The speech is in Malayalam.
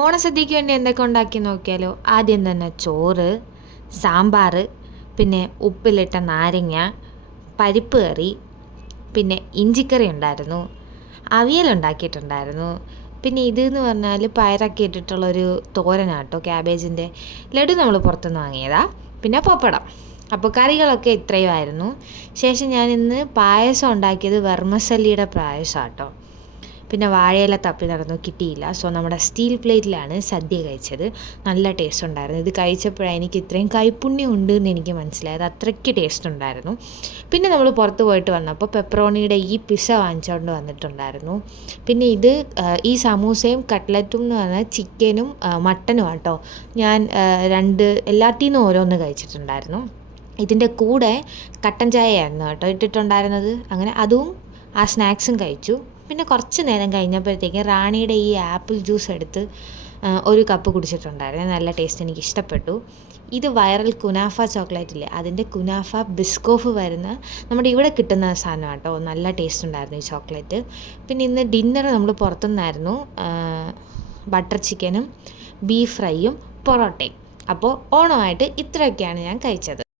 ഓണസദ്യക്ക് വേണ്ടി എന്തൊക്കെ ഉണ്ടാക്കി നോക്കിയാലോ? ആദ്യം തന്നെ ചോറ്, സാമ്പാർ, പിന്നെ ഉപ്പിലിട്ട നാരങ്ങ, പരിപ്പ് കറി, പിന്നെ ഇഞ്ചിക്കറി ഉണ്ടായിരുന്നു, അവിയലുണ്ടാക്കിയിട്ടുണ്ടായിരുന്നു. പിന്നെ ഇതെന്ന് പറഞ്ഞാൽ പയറൊക്കെ ഇട്ടിട്ടുള്ളൊരു തോരനാട്ടോ, ക്യാബേജിൻ്റെ. ലഡു നമ്മൾ പുറത്തുനിന്ന് വാങ്ങിയതാ. പിന്നെ പപ്പടം. അപ്പോൾ കറികളൊക്കെ ഇത്രയുമായിരുന്നു. ശേഷം ഞാൻ ഇന്ന് പായസം ഉണ്ടാക്കിയത് വെർമസല്ലിയുടെ പായസമാട്ടോ. പിന്നെ വാഴയില തപ്പി നടന്നു, കിട്ടിയില്ല. സോ നമ്മുടെ സ്റ്റീൽ പ്ലേറ്റിലാണ് സദ്യ കഴിച്ചത്. നല്ല ടേസ്റ്റ് ഉണ്ടായിരുന്നു. ഇത് കഴിച്ചപ്പോഴാണ് എനിക്ക് ഇത്രയും കൈപ്പുണ്യം ഉണ്ട് എന്ന് എനിക്ക് മനസ്സിലായത്. അത്രയ്ക്ക് ടേസ്റ്റ് ഉണ്ടായിരുന്നു. പിന്നെ നമ്മൾ പുറത്ത് പോയിട്ട് വന്നപ്പോൾ പെപ്പറോണിയുടെ ഈ പിസ്സ വാങ്ങിച്ചുകൊണ്ട് വന്നിട്ടുണ്ടായിരുന്നു. പിന്നെ ഈ സമൂസയും കട്ട്ലറ്റും എന്ന് പറഞ്ഞാൽ ചിക്കനും മട്ടനും ആട്ടോ. ഞാൻ എല്ലാത്തിൽ നിന്നും ഓരോന്ന് കഴിച്ചിട്ടുണ്ടായിരുന്നു. ഇതിൻ്റെ കൂടെ കട്ടൻ ചായയായിരുന്നു കേട്ടോ ഇട്ടിട്ടുണ്ടായിരുന്നത്. അങ്ങനെ അതും ആ സ്നാക്സും കഴിച്ചു. പിന്നെ കുറച്ച് നേരം കഴിഞ്ഞപ്പോഴത്തേക്ക് റാണിയുടെ ഈ ആപ്പിൾ ജ്യൂസ് എടുത്ത് ഒരു കപ്പ് കുടിച്ചിട്ടുണ്ടായിരുന്നു. നല്ല ടേസ്റ്റ്, എനിക്ക് ഇഷ്ടപ്പെട്ടു. ഇത് വൈറൽ കുനാഫ ചോക്ലേറ്റ് ഇല്ലേ, അതിൻ്റെ കുനാഫ ബിസ്കോഫ് വരുന്ന നമ്മുടെ ഇവിടെ കിട്ടുന്ന സാധനം കേട്ടോ. നല്ല ടേസ്റ്റ് ഉണ്ടായിരുന്നു ഈ ചോക്ലേറ്റ്. പിന്നെ ഇന്ന് ഡിന്നർ നമ്മൾ പുറത്തുനിന്നായിരുന്നു. ബട്ടർ ചിക്കനും ബീഫ് ഫ്രൈയും പൊറോട്ടയും. അപ്പോൾ ഓണമായിട്ട് ഇത്രയൊക്കെയാണ് ഞാൻ കഴിച്ചത്.